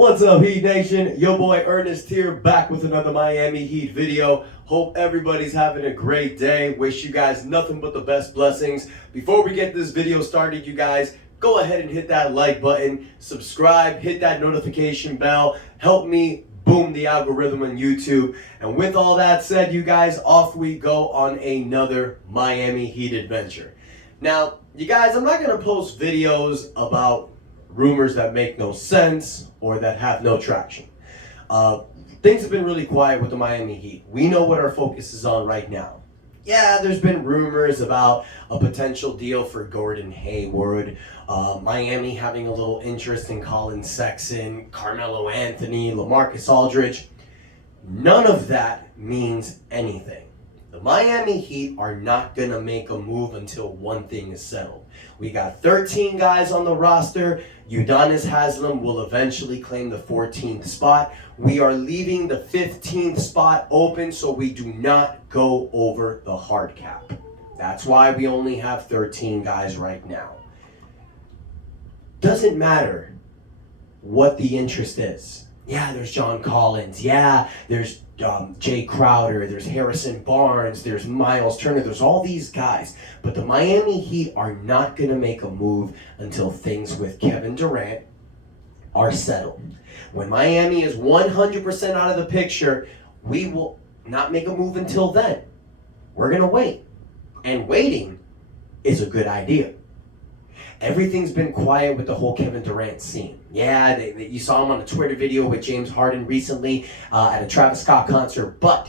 What's up, Heat Nation? Your boy Ernest here, back with another Miami Heat video. Hope everybody's having a great day. Wish you guys nothing but the best blessings. Before we get this video started, you guys, go ahead and hit that like button, subscribe, hit that notification bell. Help me boom the algorithm on YouTube. And with all that said, you guys, off we go on another Miami Heat adventure. Now, you guys, I'm not going to post videos about rumors that make no sense or that have no traction. Things have been really quiet with the Miami Heat. We know what our focus is on right now. Yeah, there's been rumors about a potential deal for Gordon Hayward, Miami having a little interest in Colin Sexton, Carmelo Anthony, LaMarcus Aldridge. None of that means anything. The Miami Heat are not going to make a move until one thing is settled. We got 13 guys on the roster. Udonis Haslem will eventually claim the 14th spot. We are leaving the 15th spot open so we do not go over the hard cap. That's why we only have 13 guys right now. Doesn't matter what the interest is. Yeah, there's John Collins. Yeah, there's Jay Crowder, there's Harrison Barnes, there's Miles Turner, there's all these guys. But the Miami Heat are not going to make a move until things with Kevin Durant are settled. When Miami is 100% out of the picture, we will not make a move until then. We're going to wait. And waiting is a good idea. Everything's been quiet with the whole Kevin Durant scene. Yeah, you saw him on a Twitter video with James Harden recently at a Travis Scott concert, but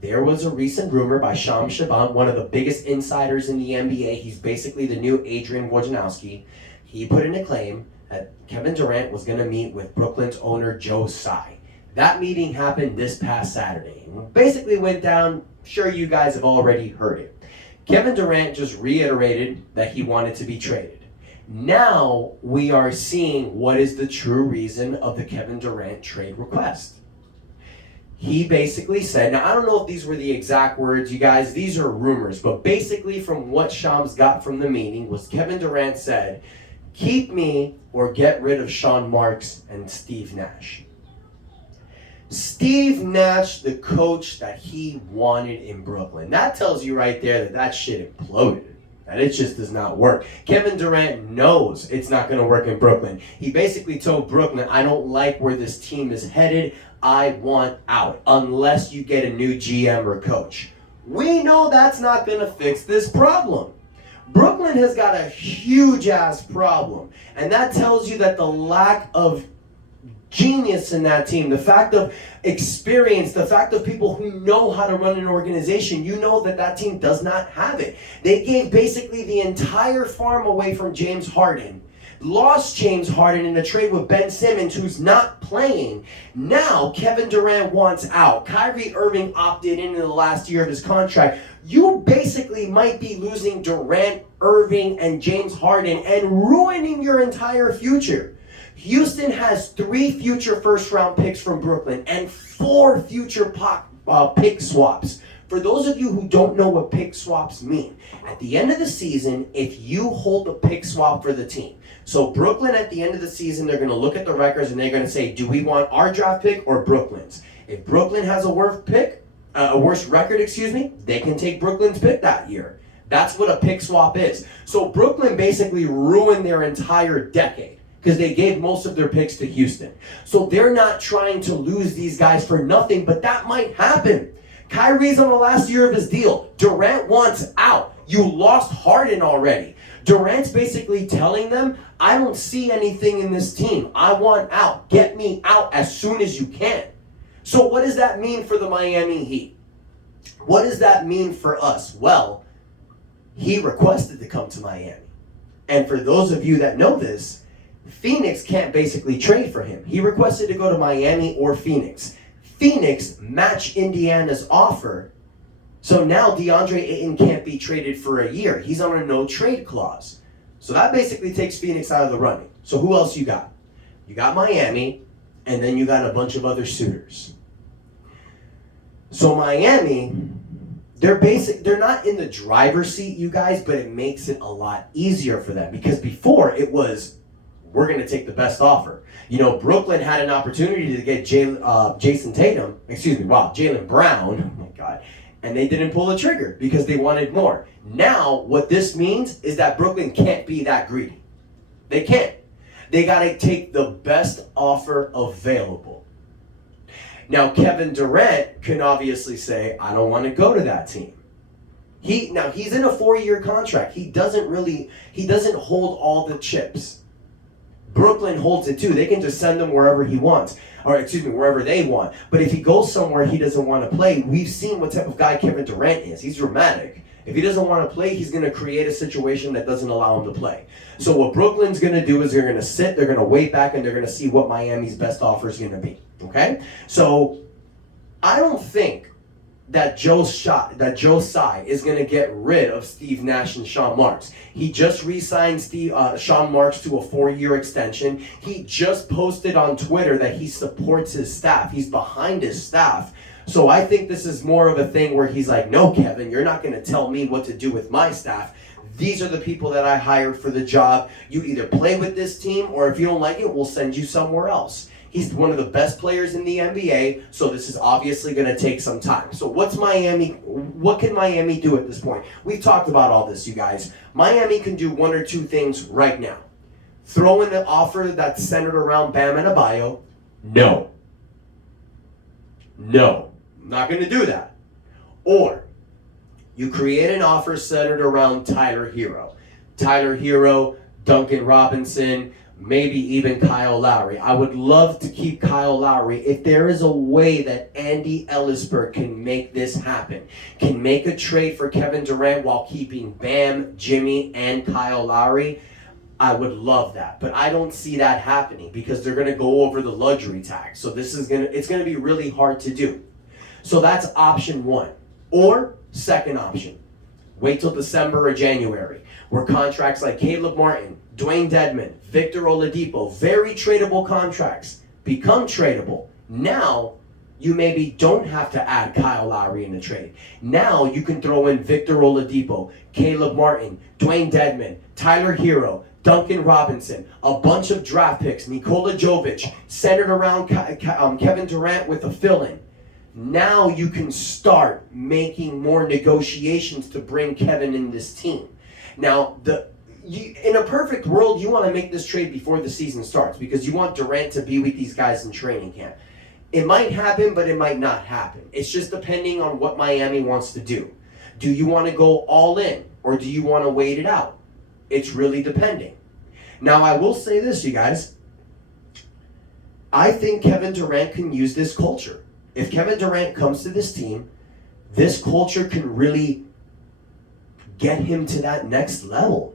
there was a recent rumor by Shams Charania, one of the biggest insiders in the NBA. He's basically the new Adrian Wojnarowski. He put in a claim that Kevin Durant was going to meet with Brooklyn's owner, Joe Tsai. That meeting happened this past Saturday. It basically went down, sure you guys have already heard it. Kevin Durant just reiterated that he wanted to be traded. Now we are seeing what is the true reason of the Kevin Durant trade request. He basically said, now I don't know if these were the exact words, you guys, these are rumors, but basically from what Shams got from the meeting was Kevin Durant said, keep me or get rid of Sean Marks and Steve Nash. Steve Nash, the coach that he wanted in Brooklyn. That tells you right there that that shit imploded. That it just does not work. Kevin Durant knows it's not going to work in Brooklyn. He basically told Brooklyn, I don't like where this team is headed. I want out unless you get a new GM or coach. We know that's not going to fix this problem. Brooklyn has got a huge ass problem. And that tells you that the lack of genius in that team, the fact of experience, the fact of people who know how to run an organization, you know that that team does not have it. They gave basically the entire farm away from James Harden, lost James Harden in a trade with Ben Simmons, who's not playing. Now Kevin Durant wants out. Kyrie Irving opted in the last year of his contract. You basically might be losing Durant, Irving, and James Harden and ruining your entire future. Houston has 3 future first-round picks from Brooklyn and 4 future pick swaps. For those of you who don't know what pick swaps mean, at the end of the season, if you hold a pick swap for the team, so Brooklyn at the end of the season, they're going to look at the records and they're going to say, do we want our draft pick or Brooklyn's? If Brooklyn has a worse record, they can take Brooklyn's pick that year. That's what a pick swap is. So Brooklyn basically ruined their entire decade, because they gave most of their picks to Houston. So they're not trying to lose these guys for nothing, but that might happen. Kyrie's on the last year of his deal. Durant wants out. You lost Harden already. Durant's basically telling them, I don't see anything in this team. I want out. Get me out as soon as you can. So what does that mean for the Miami Heat? What does that mean for us? Well, he requested to come to Miami. And for those of you that know this, Phoenix can't basically trade for him. He requested to go to Miami or Phoenix. Phoenix matched Indiana's offer. So now DeAndre Ayton can't be traded for a year. He's on a no trade clause. So that basically takes Phoenix out of the running. So who else you got? You got Miami, and then you got a bunch of other suitors. So Miami, they're not in the driver's seat, you guys, but it makes it a lot easier for them. Because before it was, we're going to take the best offer. You know, Brooklyn had an opportunity to get Jaylen Brown, oh my God, and they didn't pull the trigger because they wanted more. Now, what this means is that Brooklyn can't be that greedy. They can't. They got to take the best offer available. Now, Kevin Durant can obviously say, I don't want to go to that team. He's in a 4-year contract. He doesn't hold all the chips. Brooklyn holds it too. They can just send him wherever he wants. Wherever they want. But if he goes somewhere he doesn't want to play, we've seen what type of guy Kevin Durant is. He's dramatic. If he doesn't want to play, he's going to create a situation that doesn't allow him to play. So what Brooklyn's going to do is they're going to sit, they're going to wait back, and they're going to see what Miami's best offer is going to be. Okay? So I don't think that Joe Tsai is going to get rid of Steve Nash and Sean Marks. He just re-signed Sean Marks to a 4-year extension. He just posted on Twitter that he supports his staff. He's behind his staff. So I think this is more of a thing where he's like, no, Kevin, you're not going to tell me what to do with my staff. These are the people that I hired for the job. You either play with this team, or if you don't like it, we'll send you somewhere else. He's one of the best players in the NBA, so this is obviously going to take some time. So what can Miami do at this point? We've talked about all this, you guys. Miami can do one or two things right now. Throw in an offer that's centered around Bam Adebayo. No. Not going to do that. Or you create an offer centered around Tyler Hero, Duncan Robinson, maybe even Kyle Lowry. I would love to keep Kyle Lowry if there is a way that Andy Ellisberg can make this happen, can make a trade for Kevin Durant while keeping Bam, Jimmy, and Kyle Lowry. I would love that, but I don't see that happening because they're going to go over the luxury tax. So it's going to be really hard to do. So that's option one. Or second option, wait till December or January, where contracts like Caleb Martin, Dwayne Dedmon, Victor Oladipo, very tradable contracts, become tradable. Now, you maybe don't have to add Kyle Lowry in the trade. Now you can throw in Victor Oladipo, Caleb Martin, Dwayne Dedmon, Tyler Hero, Duncan Robinson, a bunch of draft picks, Nikola Jovic, centered around Kevin Durant with a fill-in. Now you can start making more negotiations to bring Kevin in this team. Now, in a perfect world, you want to make this trade before the season starts because you want Durant to be with these guys in training camp. It might happen, but it might not happen. It's just depending on what Miami wants to do. Do you want to go all in, or do you want to wait it out? It's really depending. Now, I will say this, you guys. I think Kevin Durant can use this culture. If Kevin Durant comes to this team, this culture can really get him to that next level.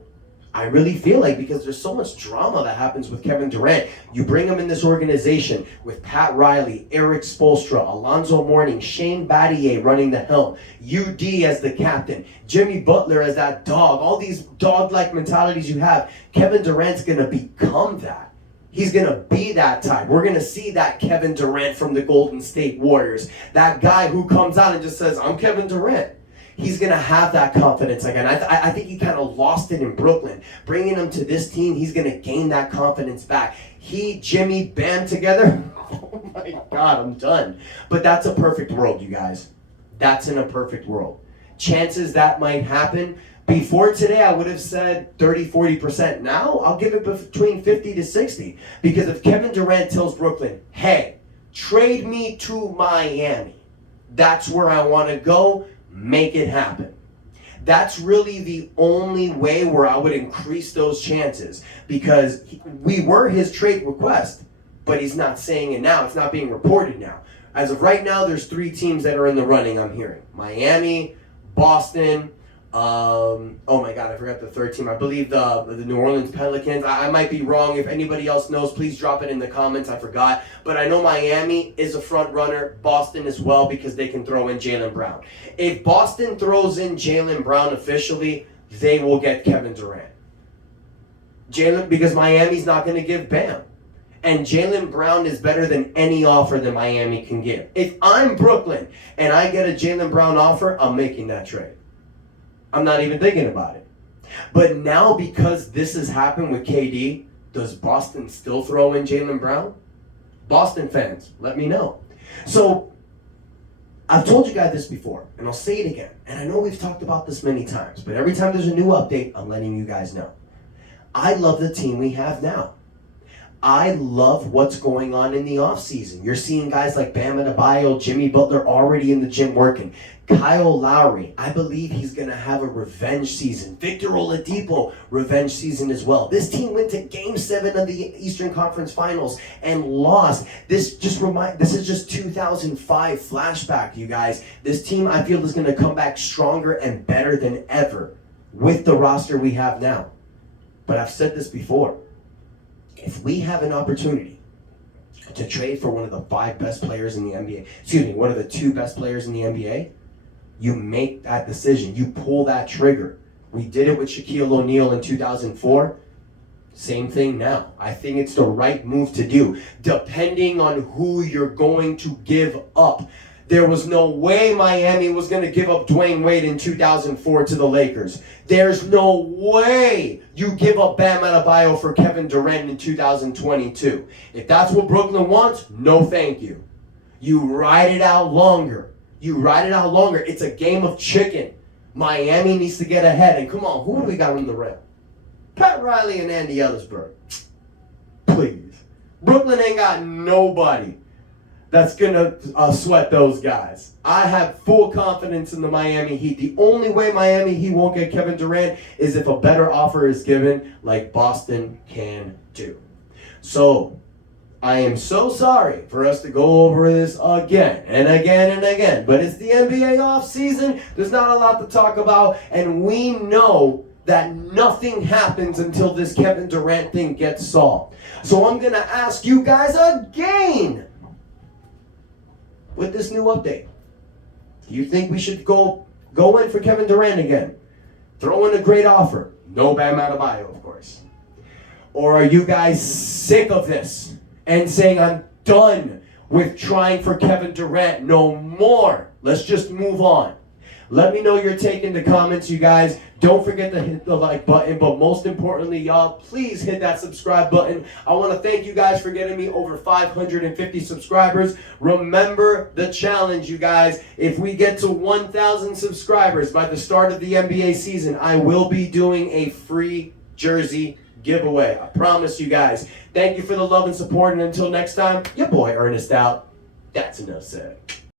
I really feel like, because there's so much drama that happens with Kevin Durant. You bring him in this organization with Pat Riley, Eric Spoelstra, Alonzo Mourning, Shane Battier running the helm, UD as the captain, Jimmy Butler as that dog, all these dog-like mentalities you have. Kevin Durant's going to become that. He's going to be that type. We're going to see that Kevin Durant from the Golden State Warriors. That guy who comes out and just says, I'm Kevin Durant. He's going to have that confidence again. I think he kind of lost it in Brooklyn. Bringing him to this team, he's going to gain that confidence back. Jimmy, Bam together, oh my God, I'm done. But that's a perfect world, you guys. That's in a perfect world. Chances that might happen. Before today, I would have said 30-40%. Now, I'll give it between 50 to 60. Because if Kevin Durant tells Brooklyn, hey, trade me to Miami, that's where I want to go, make it happen. That's really the only way where I would increase those chances, because we were his trade request, but he's not saying it now. It's not being reported now. As of right now, there's 3 teams that are in the running, I'm hearing. Miami, Boston, oh my God, I forgot the third team. I believe the New Orleans Pelicans. I might be wrong. If anybody else knows, please drop it in the comments. I forgot. But I know Miami is a front runner. Boston as well, because they can throw in Jaylen Brown. If Boston throws in Jaylen Brown officially, they will get Kevin Durant. Because Miami's not going to give Bam. And Jaylen Brown is better than any offer that Miami can give. If I'm Brooklyn and I get a Jaylen Brown offer, I'm making that trade. I'm not even thinking about it. But now, because this has happened with KD, Does Boston still throw in Jaylen Brown? Boston fans, let me know. So, I've told you guys this before, and I'll say it again. And I know we've talked about this many times, but every time there's a new update, I'm letting you guys know. I love the team we have now. I love what's going on in the offseason. You're seeing guys like Bam Adebayo, Jimmy Butler already in the gym working. Kyle Lowry, I believe he's going to have a revenge season. Victor Oladipo, revenge season as well. This team went to Game 7 of the Eastern Conference Finals and lost. This is just 2005 flashback, you guys. This team, I feel, is going to come back stronger and better than ever with the roster we have now. But I've said this before. If we have an opportunity to trade for one of the 5 best players in the NBA, one of the 2 best players in the NBA, you make that decision. You pull that trigger. We did it with Shaquille O'Neal in 2004. Same thing now. I think it's the right move to do, depending on who you're going to give up. There was no way Miami was going to give up Dwayne Wade in 2004 to the Lakers. There's no way you give up Bam Adebayo for Kevin Durant in 2022. If that's what Brooklyn wants, no thank you. You ride it out longer. It's a game of chicken. Miami needs to get ahead. And come on, who do we got on the rim? Pat Riley and Andy Ellisberg. Please. Brooklyn ain't got nobody that's going to sweat those guys. I have full confidence in the Miami Heat. The only way Miami Heat won't get Kevin Durant is if a better offer is given, like Boston can do. So, I am so sorry for us to go over this again and again and again. But it's the NBA offseason. There's not a lot to talk about. And we know that nothing happens until this Kevin Durant thing gets solved. So I'm going to ask you guys again, with this new update, do you think we should go in for Kevin Durant again? Throw in a great offer. No Bam Adebayo, of course. Or are you guys sick of this and saying, I'm done with trying for Kevin Durant? No more. Let's just move on. Let me know your take in the comments, you guys. Don't forget to hit the like button, but most importantly, y'all, please hit that subscribe button. I want to thank you guys for getting me over 550 subscribers. Remember the challenge, you guys. If we get to 1,000 subscribers by the start of the NBA season, I will be doing a free jersey giveaway. I promise you guys. Thank you for the love and support, and until next time, your boy Ernest out. That's enough said.